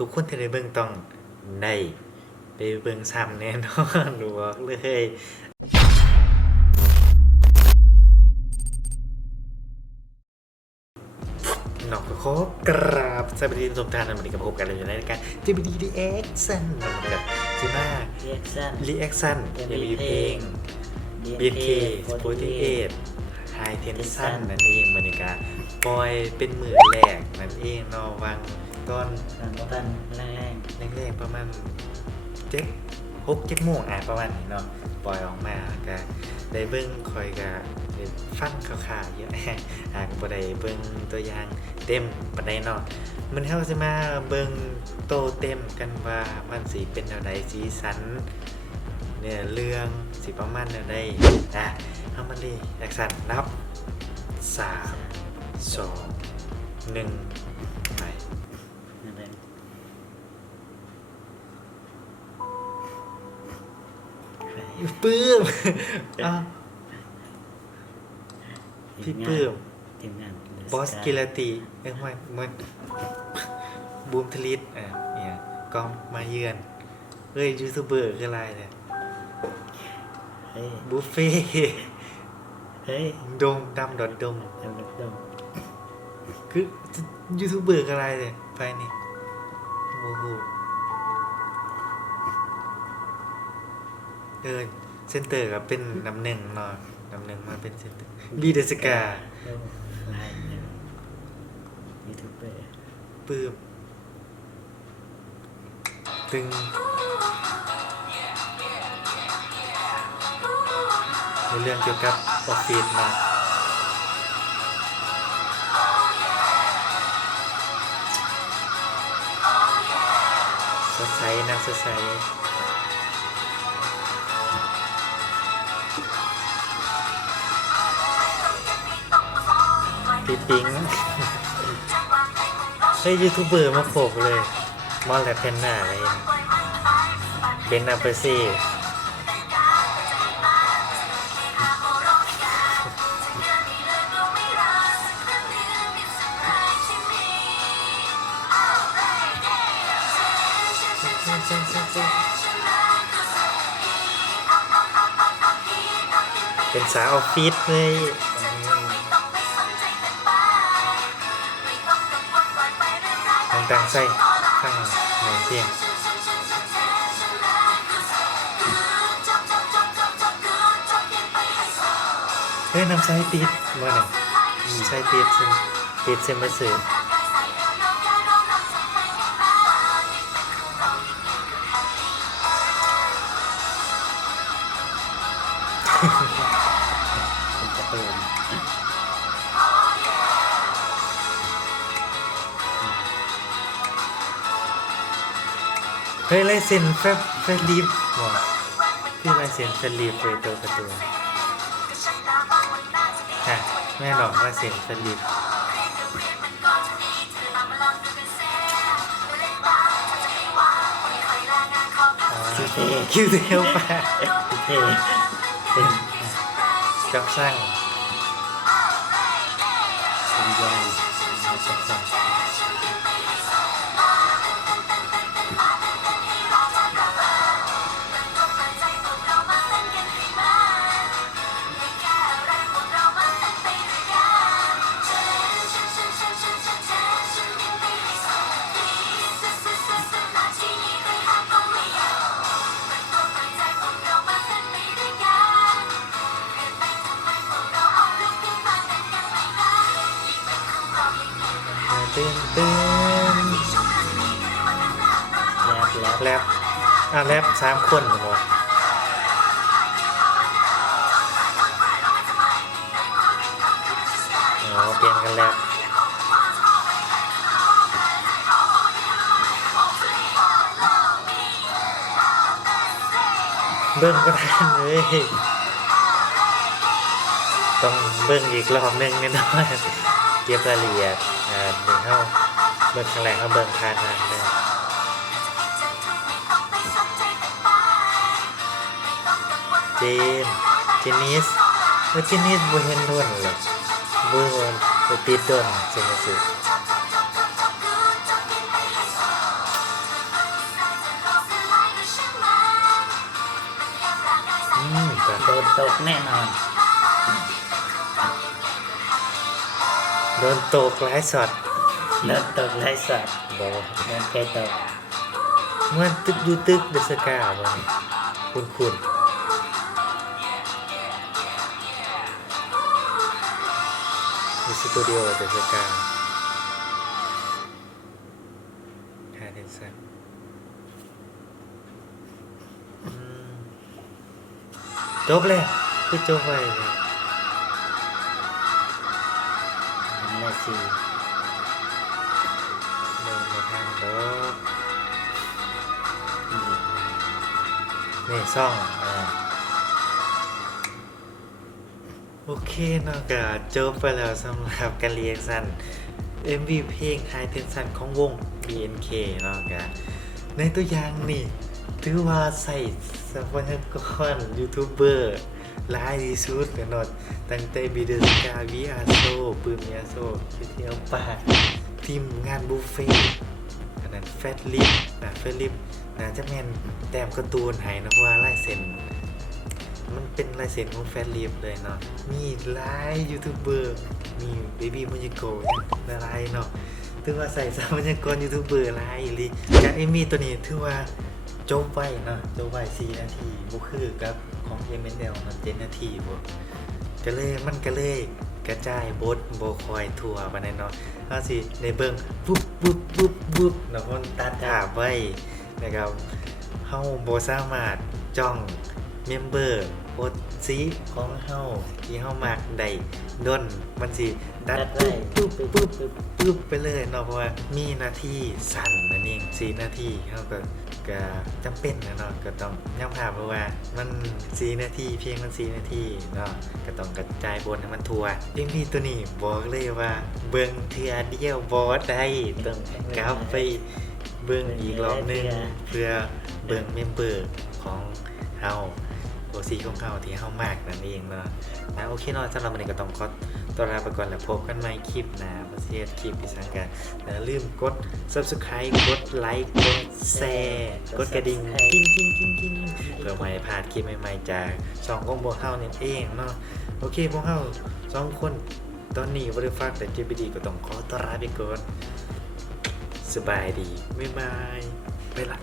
ทุกคนที่ได้เบิ่งต้องได้ไปเบิ่งซ้ำแน่นอนบอกเลยนอกก็ขอกราบสวัสดีทุกท่านวันนี้กับพบกันเลยในรายการ JBD Reaction นะครับที่มา Reaction MV เพลง BNK48 High Tension นั่นเองบรรยากาศปล่อยเป็นมือแรกนั่นเองเนาะวางตอนแรกประมาณ6-7 โมงประมาณนี้เนาะปล่อยออกมาก็ได้เบิ่งคอยก็ได้ฟังข่าวๆเยอะก็บ่ได้เบิ่งตัวอย่างเต็มปานใดเนาะมันเฮาสิมาเบิ่งโตเต็มกันว่ามันสิเป็นแนวใดสีสันเนี่ยเรื่องสิประมาณแนวใดเฮามาเลยแอคชั่นนับ3 2 1ไปปื้มพี่ปื้มทีมงานบอสกิรติมันบูมทลิตเนี่ยก็มาเยือนยูทูบเบอร์คืออะไรเนี่ยบุฟเฟ่ดมดำดอดดมคือยูทูบเบอร์คืออะไรเนี่ยไปนี่โอ้โหเซนเตอร์กับเป็นน้ำหนึ่งเนาะน้ำหนึ่งมาเป็นเซนเตอร์บีเดสกายูทูบเบอร์ปื้มตึงในเรื่องเกี่ยวกับออฟฟิศมาสดใสนะสดใสพี่ปิ๊งยูทูบเบอร์มาโขกเลยมอลแลเพนนาอะไรเบนนาเปอร์ซี่เป็นสาวออฟฟิศเลยดังใส่ข้างในเตียงน้ำใส่ติดว่าหนึ่งใส่ติดเซมเบอร์สื่อลายเซ็นแฟลีฟว่ะคือลายเซ็นแฟลีฟเลยตัวการ์ตูนแม่หลอกลายเซ็นแฟลีฟคิวเทลป่ะกับสร้างวิญญาณแรป3 คนหมดเปลี่ยนกันแล้วเบิ่งก็ทันเลยต้องเบิ่งอีกรอบนึงแน่นอนเก็บรายละเอียดเบิ่งเข้าเบิ่งครั้งแรกเขาเบิ่งทานมาเลยเจนิสบ่เห็นโดนหรอกบ่ไปติดโดนจังซี่ โดนตกแน่นอน โดนตกหลายช็อต โดนตกไร้สัตว์ บ่ โดนเคยตก เมื่อตึกอยู่ตึกเดอะสกาบ่นี่คุณมีสตูดิโอเดอะสกาคาเทนซันจบเลยคือจบไว้เลย และสี่ เดินมาทางดอก อีก นี่ซ่อง อ่า โอเคเนาะก็จบไปแล้วสำหรับการเรียกสั้น MV เพลง High Tension ของวง BNK เนาะก็ในตัวอย่างนี่ถือว่าใส่ทรัพยากรยูทูบเบอร์หลายที่สุดเนาะตั้งแต่บีเดอร์สกาวีอาโซปืนมีอาโซคือเที่ยวป่าทีมงานบุฟเฟ่อันนั้นแฟตลิปน่าจะแม่นแต้มการ์ตูนให้นะเพราะว่าลายเซ็น มันเป็นลายเซ็นของแฟนลีฟเลยเนาะ มีหลายยูทูบเบอร์ มีเบบี้มุจิโกะหลายเนาะถือว่าใส่ทรัพยากรยูทูบเบอร์หลายอีหลีจากเอมี่ตัวนี้ถือว่าจบไว้เนาะจบไว้4 นาทีบ่คือกับของ MNL มัน7 นาทีบ่มันก็เลยกระจายบทบ่คอยทั่วปานนั้นเนาะเฮาสิได้เบิ่งปุ๊บเนาะมันตัดภาพไว้นะครับเฮาบ่สามารถจ้องเมมเบอร์โพสซีของเฮาที่เฮามักได้ด้นมันสิตัดปุ๊บไปเลยเนาะเพราะว่ามีหน้าที่สั้นนั่นเอง4 นาทีเฮาก็จำเป็นนะเนาะก็ต้องย่ำภาพเพราะว่ามัน4 นาทีเพียงมัน4 นาทีเนาะก็ต้องกระจายบทให้มันทั่วMVตัวนี้บอกเลยว่าเบิ่งเทื่อเดียวบ่ได้ต้องกลับไปเบิ่งอีกรอบหนึงเพื่อเบิ่งเมมเบอร์ของเฮาโปรซีของเฮาที่เฮามากนั่นเองเนาะโอเคเนาะสำหรับวันนี้ก็ต้องขอตัวลาไปก่อนแล้วพบกันใหม่คลิปหน้าประเทศคลิปที่สังกันอย่าลืมกด Subscribe กดไลค์กดแชร์กดกระดิ่งกิ้งเพื่อไม่ให้พลาดคลิปใหม่ๆจากช่องของพวกเฮานี่เองเนาะโอเคพวกเฮา2 คนตอนนี้บ่ได้ฟังแต่ JBD ก็ต้องขอตัวลาไปก่อนสบายดีบ๊ายบายไปละ